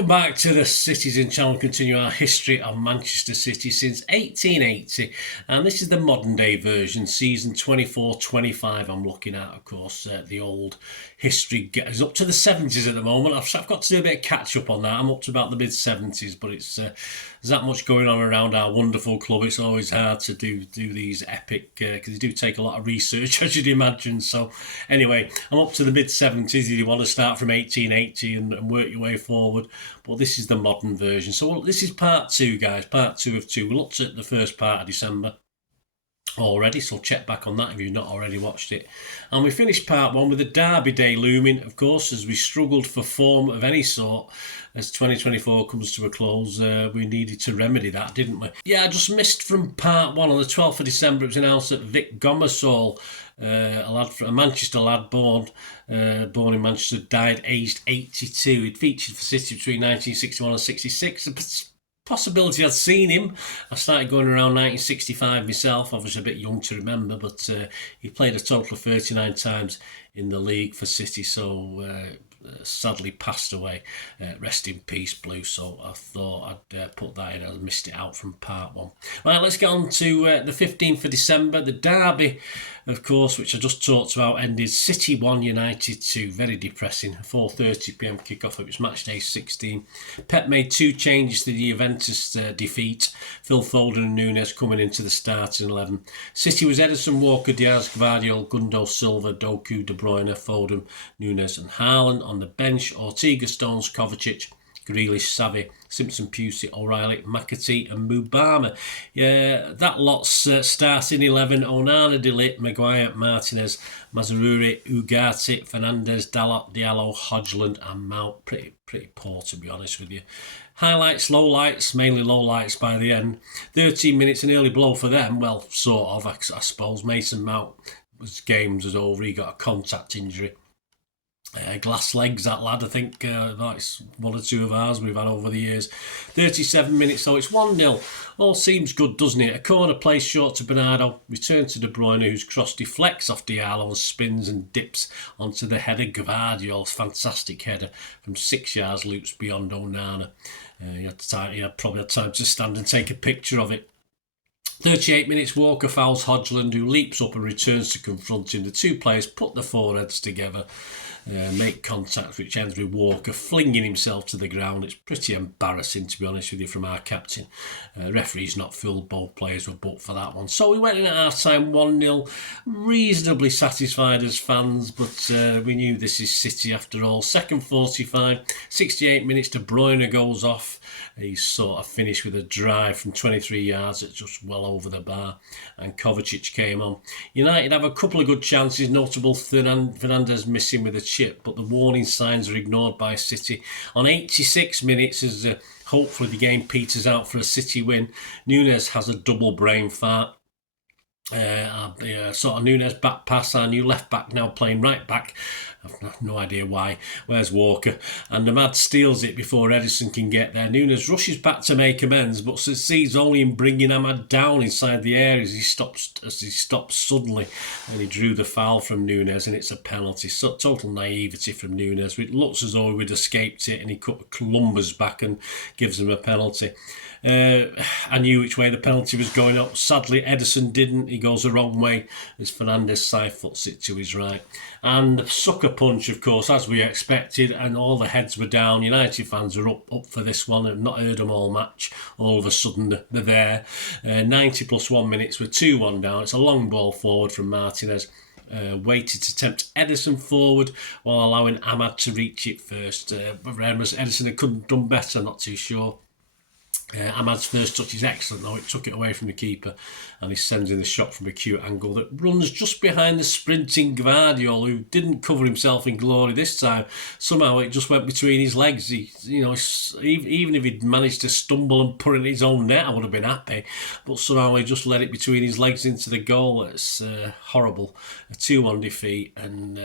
Welcome back to the Citizen Channel. Continue our history of Manchester City since 1880, and this is the modern day version, season 24-25. I'm looking at, of course, the old history is up to the 70s at the moment. I've got to do a bit of catch up on that. I'm up to about the mid 70s, but it's there's that much going on around our wonderful club. It's always hard to do these epic because they do take a lot of research, as you'd imagine. So anyway, I'm up to the mid 70s. If you want to start from 1880 and work your way forward, but this is the modern version. So this is part two, guys. Part two of two. We looked at the first part of December already, so check back on that if you've not already watched it. And we finished part one with the Derby day looming, of course, as we struggled for form of any sort. As 2024 comes to a close, we needed to remedy that, didn't we? Yeah, I just missed from part one. On the 12th of December, it was announced that Vic Gomersall, a Manchester lad born in Manchester, died aged 82. He'd featured for City between 1961 and 66. The possibility I'd seen him. I started going around 1965 myself, obviously a bit young to remember, but he played a total of 39 times in the league for City, so sadly passed away. Rest in peace, Blue. So I thought I'd put that in. I missed it out from part one. Right, let's get on to the 15th of December. The Derby, of course, which I just talked about, ended City 1, United 2. Very depressing. 4:30pm kickoff. It was match day 16. Pep made two changes to the Juventus defeat. Phil Foden and Nunes coming into the starting 11. City was Ederson, Walker, Diaz, Gvardiol, Gundo, Silva, Doku, De Bruyne, Foden, Nunes and Haaland. On the bench, Ortega, Stones, Kovacic, Grealish, Savvy, Simpson, Pusey, O'Reilly, McAtee and Mubama. Yeah, that lot's starting 11. Onana, De Ligt, Maguire, Martinez, Mazraoui, Ugarte, Fernandes, Dalot, Diallo, Hodgland and Mount. Pretty poor, to be honest with you. Highlights, lowlights, mainly lowlights by the end. 13 minutes, an early blow for them. Well, sort of, I suppose. Mason Mount, his games was over. He got a contact injury. Glass legs, that lad. I think that's one or two of ours we've had over the years. 37 minutes, so it's 1-0. All seems good, doesn't it? A corner placed short to Bernardo. Return to De Bruyne, whose cross deflects off Diallo and spins and dips onto the header. Gvardiol's fantastic header from 6 yards loops beyond Onana. He had probably had time to stand and take a picture of it. 38 minutes, Walker fouls Hodgland, who leaps up and returns to confront him. The two players put the foreheads together, make contact, which ends with Walker flinging himself to the ground. It's pretty embarrassing, to be honest with you, from our captain. Referee's not fooled, both players were booked for that one. So we went in at half-time 1-0, reasonably satisfied as fans, but we knew this is City after all. Second 45, 68 minutes, De Bruyne goes off. He sort of finished with a drive from 23 yards at just well over the bar, and Kovacic came on. United have a couple of good chances, notable Fernandes missing with a chip, but the warning signs are ignored by City. On 86 minutes, as hopefully the game peters out for a City win, Nunes has a double brain fart. Sort of Nunes back pass, our new left back now playing right back. I've no idea why. Where's Walker? And Ahmad steals it before Ederson can get there. Nunes rushes back to make amends, but succeeds only in bringing Ahmad down inside the area as he stops suddenly, and he drew the foul from Nunes, and it's a penalty. So total naivety from Nunes. It looks as though we'd escaped it, and he lumbers back and gives him a penalty. I knew which way the penalty was going up. Sadly, Ederson didn't. He goes the wrong way as Fernandes side foots it to his right. And the sucker punch, of course, as we expected, and all the heads were down. United fans are up for this one. I've not heard them all match. All of a sudden, they're there. 90 plus 1 minutes, we're 2-1 down. It's a long ball forward from Martinez. Waited to tempt Ederson forward while allowing Ahmad to reach it first. Ederson could have done better, not too sure. Ahmad's first touch is excellent, though. It took it away from the keeper, and he sends in the shot from a cute angle that runs just behind the sprinting Gvardiol, who didn't cover himself in glory this time. Somehow it just went between his legs. Even if he'd managed to stumble and put it in his own net, I would have been happy. But somehow he just let it between his legs into the goal. It's horrible. A 2-1 defeat, and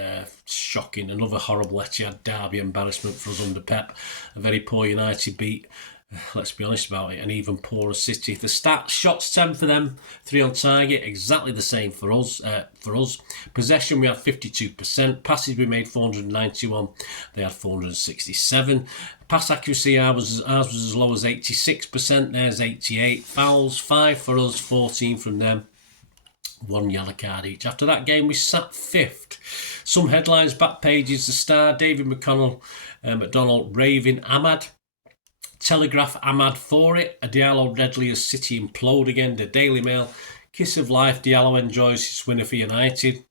shocking. Another horrible Etihad Derby embarrassment for us under Pep. A very poor United beat. Let's be honest about it, an even poorer City. The stats: shots 10 for them, 3 on target, exactly the same for us. Possession, we had 52%. Passes we made 491, they had 467. Pass accuracy, ours was as low as 86%, theirs 88%. Fouls, 5 for us, 14 from them. 1 yellow card each. After that game, we sat 5th. Some headlines, back pages, The Star, David McDonald raving Ahmad. Telegraph, Ahmad for it. A Diallo deadly as City implode again. The Daily Mail, kiss of life, Diallo enjoys his winner for United.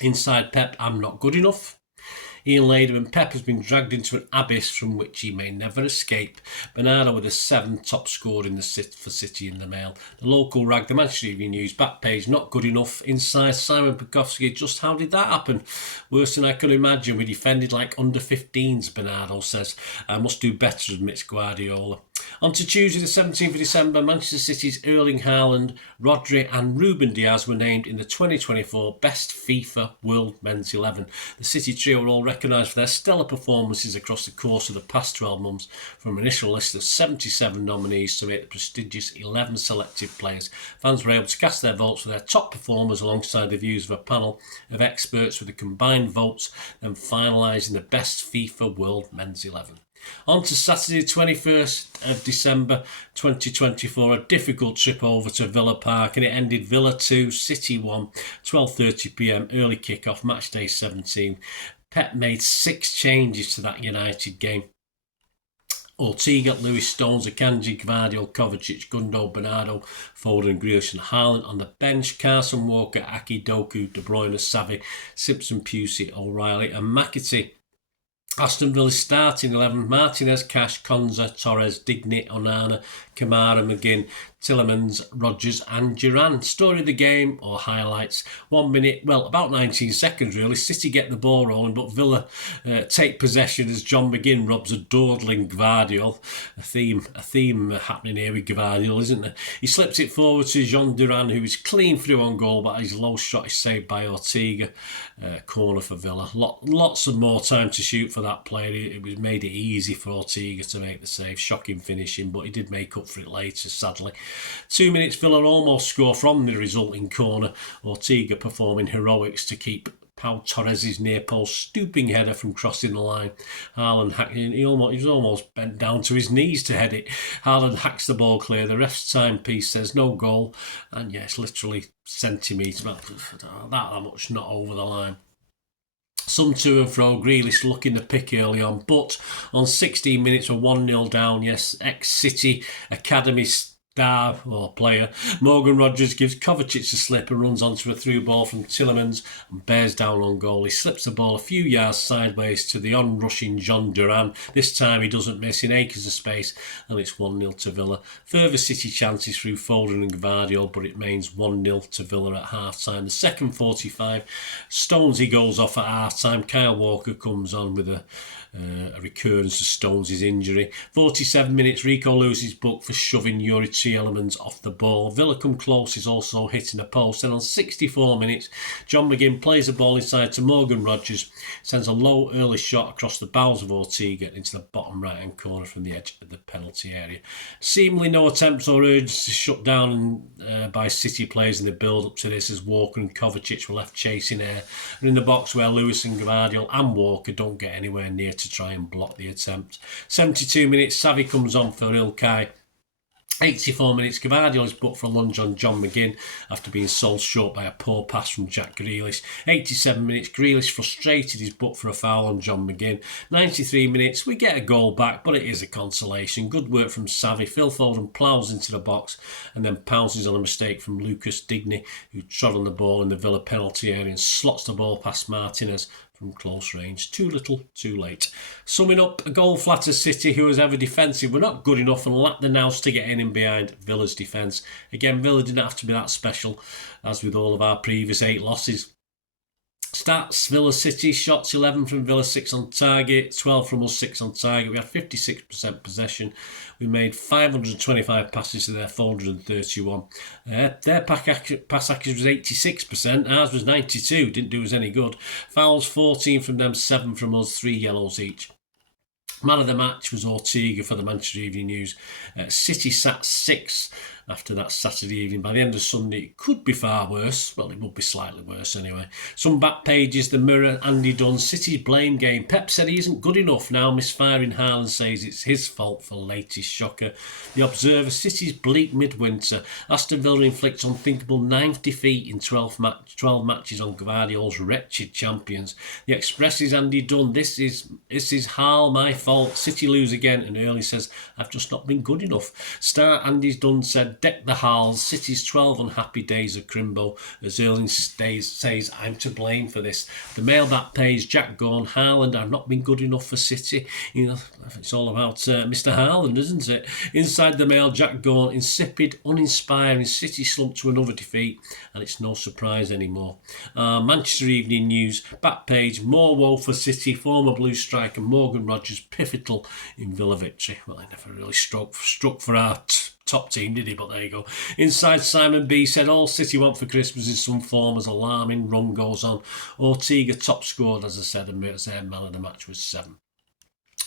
Inside Pep, I'm not good enough. Ian Laderman, Pep has been dragged into an abyss from which he may never escape. Bernardo with a 7, top scorer for City in the Mail. The local rag, the Manchester Evening News, back page, not good enough. Inside, Simon Pekowski, just how did that happen? Worse than I could imagine. We defended like under 15s, Bernardo says. I must do better, admits Guardiola. On to Tuesday the 17th of December, Manchester City's Erling Haaland, Rodri and Ruben Diaz were named in the 2024 Best FIFA World Men's 11. The City trio were all recognised for their stellar performances across the course of the past 12 months, from an initial list of 77 nominees to make the prestigious 11 selected players. Fans were able to cast their votes for their top performers alongside the views of a panel of experts with the combined votes, then finalising the Best FIFA World Men's 11. On to Saturday, 21st of December 2024, a difficult trip over to Villa Park, and it ended Villa 2, City 1, 12:30pm, early kick-off, match day 17. Pep made 6 changes to that United game. Ortega, Lewis, Stones, Akanji, Gvardiol, Kovacic, Gundo, Bernardo, Foden, Grealish and Haaland. On the bench, Carson Walker, Aki, Doku, De Bruyne, Savi, Simpson, Pusey, O'Reilly and McAtee. Aston Villa's starting 11, Martinez, Cash, Konza, Torres, Digne, Onana, Kamara, McGinn, Tillemans, Rodgers and Duran. Story of the game, or highlights, 1 minute, well, about 19 seconds really. City get the ball rolling, but Villa take possession as John McGinn robs a dawdling Gvardiol. A theme happening here with Gvardiol, isn't there? He slips it forward to Jean Duran, who is clean through on goal, but his low shot is saved by Ortega. Corner for Villa. Lots of more time to shoot for that player. It made it easy for Ortega to make the save. Shocking finishing, but he did make up for it later, sadly. 2 minutes, Villa almost score from the resulting corner. Ortega performing heroics to keep Pau Torres' near post stooping header from crossing the line. Haaland he was almost bent down to his knees to head it. Haaland hacks the ball clear. The ref's timepiece says no goal, and yes, literally centimetres, that much not over the line. Some to and fro, Grealish looking to pick early on, but on 16 minutes we're 1-0 down. Yes, ex-City Academy star or player Morgan Rogers gives Kovacic a slip and runs onto a through ball from Tillemans and bears down on goal. He slips the ball a few yards sideways to the on-rushing John Duran. This time he doesn't miss in acres of space, and it's 1-0 to Villa. Further City chances through Foden and Gvardiol, but it remains 1-0 to Villa at half-time. The second 45, Stonesy goes off at half-time. Kyle Walker comes on with a recurrence of Stones' injury. 47 minutes, Rico loses book for shoving Yuri Tielemans off the ball. Villa come close, is also hitting a post. And on 64 minutes, John McGinn plays the ball inside to Morgan Rogers, sends a low early shot across the bows of Ortega into the bottom right-hand corner from the edge of the penalty area. Seemingly no attempts or urges to shut down by City players in the build-up to this, as Walker and Kovacic were left chasing air. And in the box where Lewis and Gvardiol and Walker don't get anywhere near to try and block the attempt. 72 minutes, Savi comes on for Ilkay. 84 minutes, Gvardiol is booked for a lunge on John McGinn after being sold short by a poor pass from Jack Grealish. 87 minutes, Grealish frustrated is booked for a foul on John McGinn. 93 minutes, we get a goal back, but it is a consolation. Good work from Savi. Phil Foden ploughs into the box and then pounces on a mistake from Lucas Digne, who trod on the ball in the Villa penalty area and slots the ball past Martinez from close range. Too little, too late. Summing up, a goal flatters City, who was ever defensive, were not good enough and lacked the nous to get in behind Villa's defence. Again, Villa didn't have to be that special, as with all of our previous 8 losses. Stats, Villa City, shots 11 from Villa, 6 on target, 12 from us, 6 on target. We had 56% possession. We made 525 passes to their 431. Their pass accuracy was 86%, ours was 92, didn't do us any good. Fouls 14 from them, 7 from us, 3 yellows each. Man of the match was Ortega for the Manchester Evening News. City sat 6 after that Saturday evening. By the end of Sunday, it could be far worse. Well, it would be slightly worse anyway. Some back pages, the Mirror, Andy Dunn, City's blame game. Pep said he isn't good enough now. Misfiring Haaland says it's his fault for latest shocker. The Observer, City's bleak midwinter. Aston Villa inflicts unthinkable 9th defeat in 12 matches on Guardiola's wretched champions. The Express's Andy Dunn, this is Hal, my fault. City lose again, and Early says, I've just not been good enough. Star Andy Dunn said, deck the Hals, City's 12 unhappy days of Crimbo, as Erling says, I'm to blame for this. The Mail back page, Jack Gorn, Haaland, I've not been good enough for City. You know, it's all about Mr. Haaland, isn't it? Inside the Mail, Jack Gorn, insipid, uninspiring, City slumped to another defeat, and it's no surprise anymore. Manchester Evening News, back page, more woe for City, former Blue striker Morgan Rogers pivotal in Villa victory. Well, he never really struck for our top team, did he? But there you go. Inside, Simon B said all City want for Christmas is some form as alarming run goes on. Ortega top scored, as I said, and their man of the match was 7.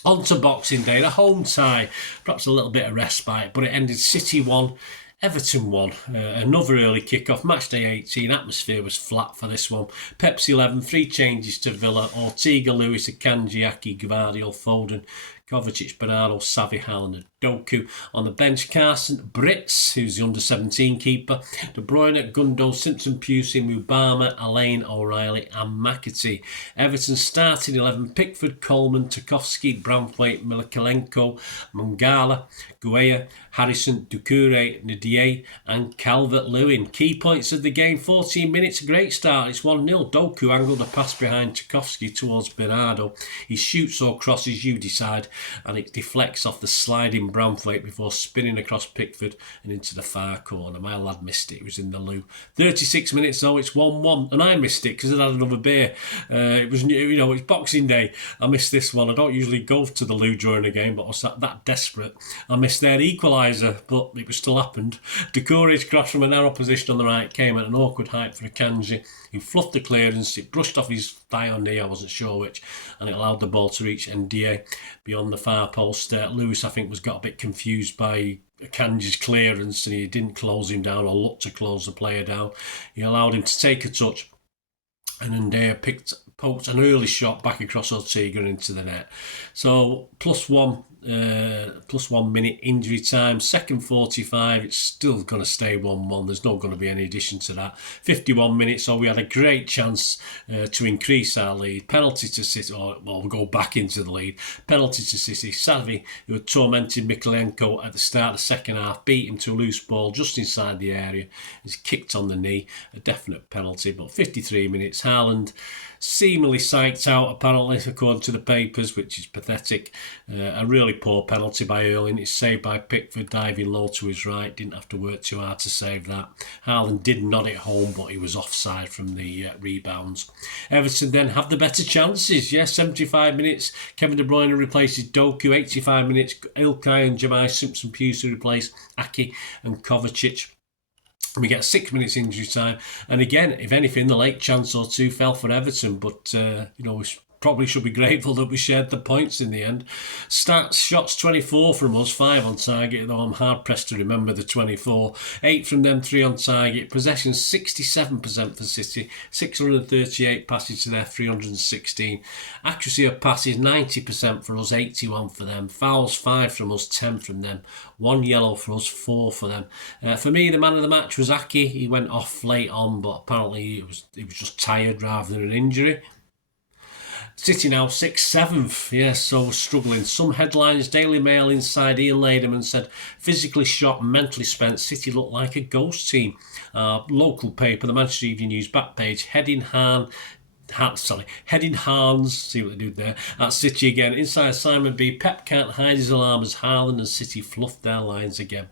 On to Boxing Day, the home tie, perhaps a little bit of respite, but it ended City 1, Everton 1. Another early kick-off, match day 18. Atmosphere was flat for this one. Pepsi 11, 3 changes to Villa. Ortega, Lewis, Akanji, Aki, Gvardiol, Foden, Kovacic, Bernardo, Savi, Haaland and Doku. On the bench, Carson, Brits, who's the under-17 keeper, De Bruyne, Gundo, Simpson, Pusey, Mubama, Alain, O'Reilly and McAtee. Everton starting 11, Pickford, Coleman, Tarkowski, Branthwaite, Milikalenko, Mangala, Gueye, Harrison, Doucouré, Ndiaye and Calvert-Lewin. Key points of the game, 14 minutes, a great start, it's 1-0. Doku angled a pass behind Tarkowski towards Bernardo. He shoots or crosses, you decide, and it deflects off the sliding Branthwaite before spinning across Pickford and into the far corner. My lad missed it, it was in the loo. 36 minutes though, it's 1-1, and I missed it because I'd had another beer. It was, it's Boxing Day. I missed this one. I don't usually go to the loo during a game, but I was that desperate. I missed their equaliser, but it was still happened. Doucouré's cross from a narrow position on the right came at an awkward height for Akanji, who fluffed the clearance. It brushed off his thigh or knee, I wasn't sure which, and it allowed the ball to reach Ndiaye beyond the far post. Lewis, I think, got a bit confused by Akanji's clearance, and he didn't close him down or look to close the player down. He allowed him to take a touch, and Ndiaye poked an early shot back across Ortega and into the net. So plus 1 minute injury time. Second 45, it's still going to stay 1-1. There's not going to be any addition to that. 51 minutes, so we had a great chance to increase our lead. Penalty to City, we'll go back into the lead. Penalty to City. Savi, who had tormented Mikalenko at the start of the second half, beat him to a loose ball just inside the area. He's kicked on the knee. A definite penalty, but 53 minutes. Haaland seemingly psyched out, apparently, according to the papers, which is pathetic. A really poor penalty by Erling. It's saved by Pickford, diving low to his right. Didn't have to work too hard to save that. Haaland did nod it home, but he was offside from the rebounds. Everton then have the better chances. Yes, 75 minutes. Kevin De Bruyne replaces Doku. 85 minutes. Ilkay and Jemai Simpson-Pusey replace Aki and Kovacic. We get 6 minutes injury time, and again, if anything, the late chance or two fell for Everton, but we probably should be grateful that we shared the points in the end. Stats, shots 24 from us, 5 on target, though I'm hard pressed to remember the 24. 8 from them, 3 on target. Possession 67% for City, 638 passes to their 316. Accuracy of passes 90% for us, 81 for them. Fouls 5 from us, 10 from them. 1 yellow for us, 4 for them. For me, the man of the match was Aki. He went off late on, but apparently he was just tired rather than an injury. City now 6th, 7th, yes, so struggling. Some headlines, Daily Mail inside Ian Laderman said, physically shot, mentally spent, City looked like a ghost team. Local paper, the Manchester Evening News back page, heading Hans, see what they do there, at City again. Inside Simon B, Pep can't hide his alarm as Haaland and City fluffed their lines again.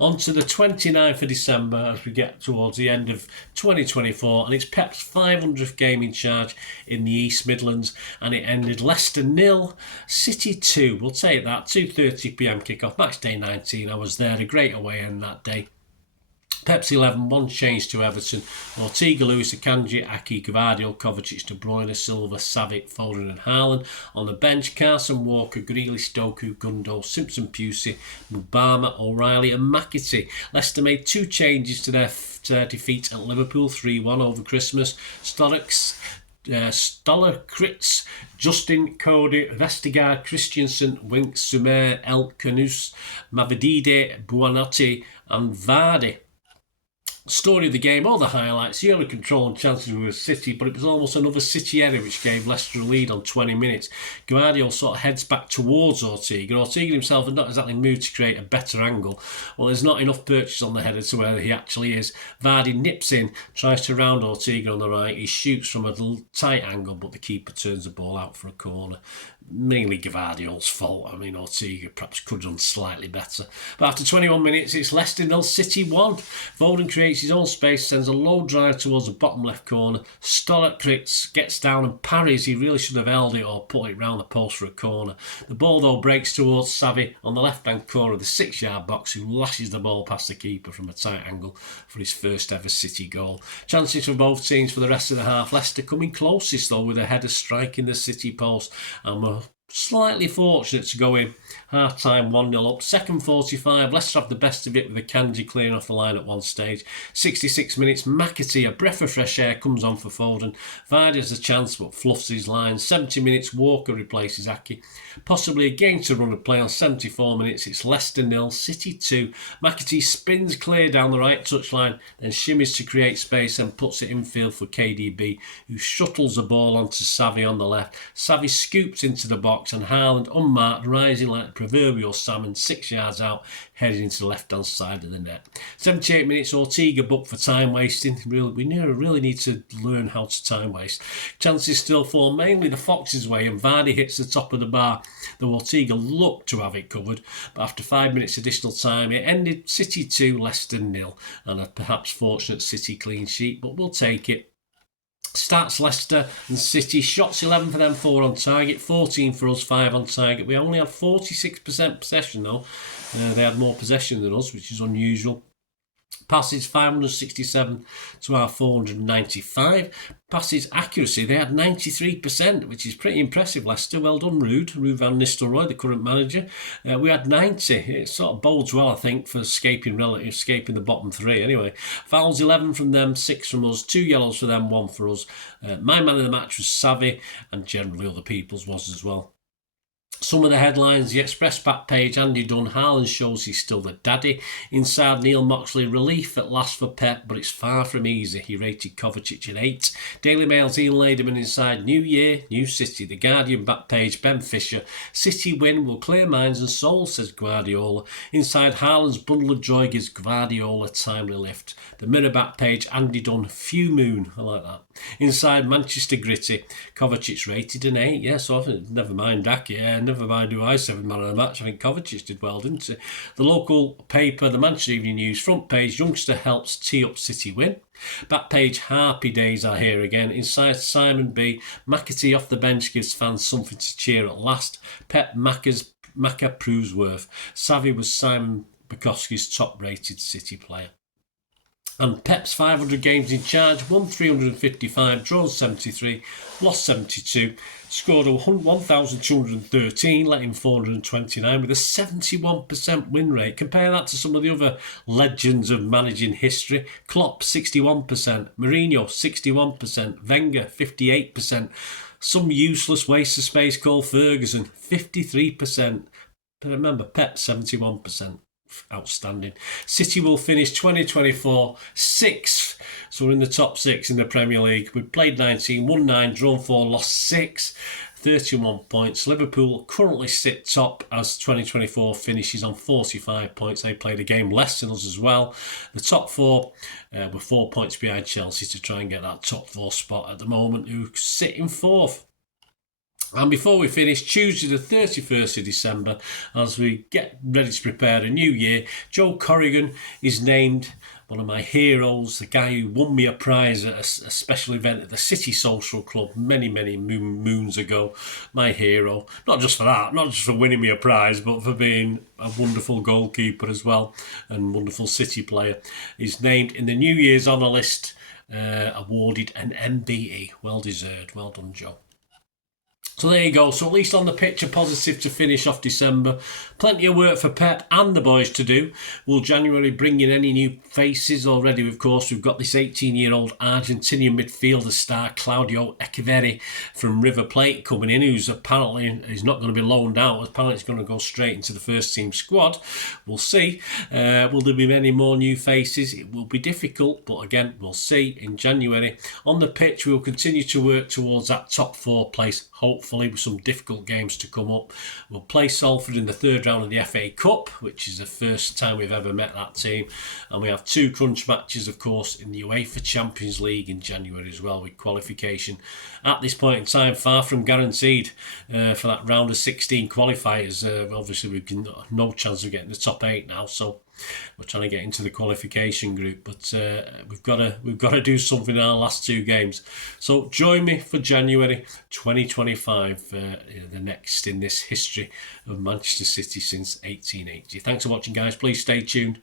On to the 29th of December as we get towards the end of 2024, and it's Pep's 500th game in charge in the East Midlands, and it ended Leicester 0, City 2. We'll take that, 2:30 PM kickoff, match day 19. I was there, a great away end that day. Pepsi 11, one change to Everton. Ortega, Lewis, Akanji, Aki, Gvardiol, Kovacic, De Bruyne, Silva, Savic, Foden and Haaland. On the bench, Carson, Walker, Grealish, Doku, Gundo, Simpson, Pusey, Mubama, O'Reilly and McAtee. Leicester made 2 changes to their defeat at Liverpool 3-1 over Christmas. Stollerkritz, Justin, Cody, Vestergaard, Christiansen, Winks, Sumer, El Canus, Mavidide, Buonanotte and Vardy. Story of the game, all the highlights, the early control and chances were City, but it was almost another City error which gave Leicester a lead on 20 minutes. Gvardiol sort of heads back towards Ortega. Ortega himself had not exactly moved to create a better angle. Well, there's not enough purchase on the header to where he actually is. Vardy nips in, tries to round Ortega on the right. He shoots from a tight angle, but the keeper turns the ball out for a corner. Mainly Gvardiol's fault. I mean, Ortega perhaps could have done slightly better. But after 21 minutes, it's Leicester 0, City 1. Foden creates his own space, sends a low drive towards the bottom left corner. Stollerkritz gets down and parries. He really should have held it or put it round the post for a corner. The ball, though, breaks towards Savi on the left-hand corner of the 6-yard box, who lashes the ball past the keeper from a tight angle for his first ever City goal. Chances for both teams for the rest of the half. Leicester coming closest, though, with a header striking the City post, and were slightly fortunate to go in half-time 1-0 up. Second 45, Leicester have the best of it with Akanji clearing off the line at one stage. 66 minutes, McAtee, a breath of fresh air, comes on for Foden. Vardy has a chance but fluffs his line. 70 minutes, Walker replaces Aki. Possibly again to run a play on 74 minutes. It's Leicester 0, City 2. McAtee spins clear down the right touchline, then shimmies to create space and puts it infield for KDB, who shuttles the ball onto Savi on the left. Savi scoops into the box and Haaland, unmarked, rising like a proverbial salmon 6 yards out, heading into the left-hand side of the net. 78 minutes, Ortega booked for time wasting. We really need to learn how to time waste. Chances still fall mainly the Foxes' way, and Vardy hits the top of the bar, though Ortega looked to have it covered. But after 5 minutes additional time, it ended City 2, Leicester 0, and a perhaps fortunate City clean sheet, but we'll take it. Stats Leicester and City, shots 11 for them, 4 on target, 14 for us, 5 on target. We only had 46% possession though. They had more possession than us, which is unusual. Passes 567 to our 495. Passes accuracy, they had 93%, which is pretty impressive, Leicester. Well done, Ruud van Nistelrooy, the current manager. We had 90. It sort of bodes well, I think, for escaping the bottom 3 anyway. Fouls 11 from them, 6 from us, 2 yellows for them, 1 for us. My man of the match was Savi, and generally other people's was as well. Some of the headlines, the Express back page, Andy Dunn, Haaland shows he's still the daddy. Inside, Neil Moxley, relief at last for Pep, but it's far from easy. He rated Kovacic at 8. Daily Mail's Ian Laderman inside, new year, new City. The Guardian back page, Ben Fisher, City win will clear minds and souls, says Guardiola. Inside, Haaland's bundle of joy gives Guardiola timely lift. The Mirror back page, Andy Dunn, few moon, I like that. Inside, Manchester gritty, Kovacic rated an 8. Yeah, so never mind Dak, yeah, never mind who I said was man of the match. I think Kovacic did well, didn't he? The local paper, the Manchester Evening News, front page, youngster helps tee up City win. Back page, Harpy days are here again. Inside, Simon B. McAtee off the bench gives fans something to cheer at last. Pep Macca proves worth. Savi was Simon Bukowski's top-rated City player. And Pep's 500 games in charge, won 355, drawn 73, lost 72, scored 1,213, let in 429 with a 71% win rate. Compare that to some of the other legends of managing history. Klopp, 61%, Mourinho, 61%, Wenger, 58%, some useless waste of space called Ferguson, 53%. But remember, Pep, 71%. Outstanding. City will finish 2024 6th, so we're in the top 6 in the Premier League. We played 19, won 9, drawn 4, lost 6, 31 points. Liverpool currently sit top as 2024 finishes on 45 points. They played a game less than us as well. The top 4 were 4 points behind Chelsea to try and get that top 4 spot at the moment, who sit in 4th. And before we finish, Tuesday the 31st of December, as we get ready to prepare a new year, Joe Corrigan is named one of my heroes, the guy who won me a prize at a special event at the City Social Club many moons ago. My hero, not just for that, not just for winning me a prize, but for being a wonderful goalkeeper as well and wonderful City player. He's named in the New Year's honour list, awarded an MBE. Well deserved. Well done, Joe. So there you go. So at least on the pitch, a positive to finish off December. Plenty of work for Pep and the boys to do. Will January bring in any new faces? Already, of course, we've got this 18-year-old Argentinian midfielder star, Claudio Echeverri from River Plate, coming in, who's apparently is not going to be loaned out. Apparently, he's going to go straight into the first team squad. We'll see. Will there be any more new faces? It will be difficult, but again, we'll see in January. On the pitch, we will continue to work towards that top 4 place, hopefully with some difficult games to come up. We'll play Salford in the third round of the FA Cup, which is the first time we've ever met that team. And we have 2 crunch matches, of course, in the UEFA Champions League in January as well, with qualification at this point in time far from guaranteed for that round of 16 qualifiers. Obviously, we've got no chance of getting the top 8 now, so we're trying to get into the qualification group, but we've got to do something in our last 2 games. So join me for January 2025, the next in this history of Manchester City since 1880. Thanks for watching, guys. Please stay tuned.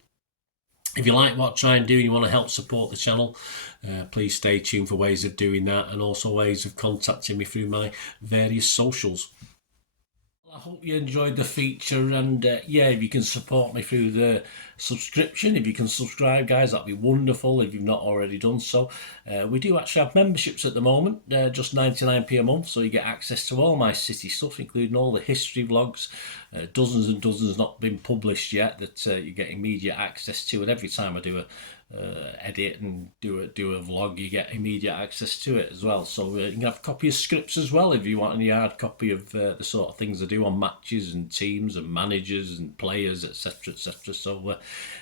If you like what I try and do and you want to help support the channel, please stay tuned for ways of doing that, and also ways of contacting me through my various socials. I hope you enjoyed the feature, and if you can support me through the subscription, if you can subscribe, guys, that'd be wonderful if you've not already done so. We do actually have memberships at the moment, just 99p a month, so you get access to all my City stuff, including all the history vlogs, dozens and dozens not been published yet that you get immediate access to, and every time I do a edit and do a vlog, you get immediate access to it as well. So you can have a copy of scripts as well if you want any hard copy of the sort of things I do on matches and teams and managers and players, etc. So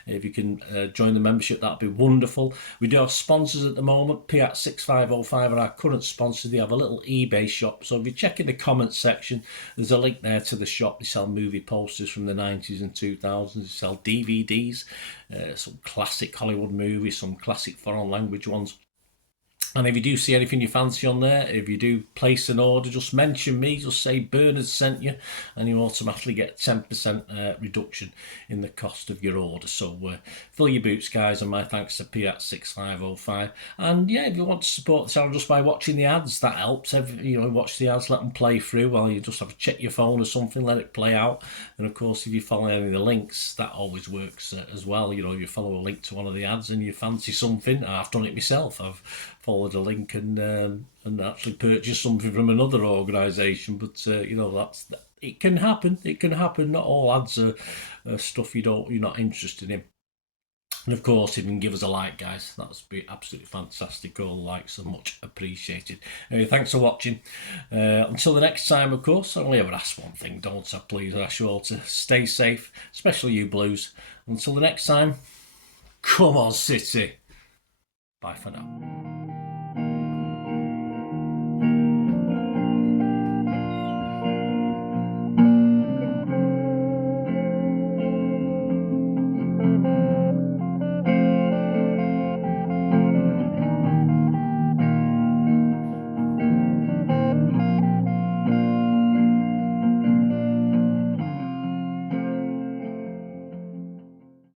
if you can join the membership, that'd be wonderful. We do have sponsors at the moment. Piat6505 are our current sponsors. They have a little eBay shop, so if you check in the comments section, there's a link there to the shop. They sell movie posters from the 90s and 2000s. They sell DVDs, some classic Hollywood movies, some classic foreign language ones. And if you do see anything you fancy on there, if you do place an order, just mention me, just say Bernard sent you, and you automatically get 10% reduction in the cost of your order. So fill your boots, guys, and my thanks to Piat6505. And yeah, if you want to support the channel just by watching the ads, that helps. Watch the ads, let them play through while you just have to check your phone or something, let it play out. And of course, if you follow any of the links, that always works as well. If you follow a link to one of the ads and you fancy something, I've done it myself. I've followed a link and actually purchased something from another organisation, but it can happen. It can happen. Not all ads are stuff you're not interested in. And of course, if you can give us a like, guys, that's be absolutely fantastic. All likes are much appreciated. Anyway, thanks for watching. Until the next time, of course, I only ever ask one thing, don't I? Please, I ask you all to stay safe, especially you Blues. Until the next time, come on, City. Bye for now.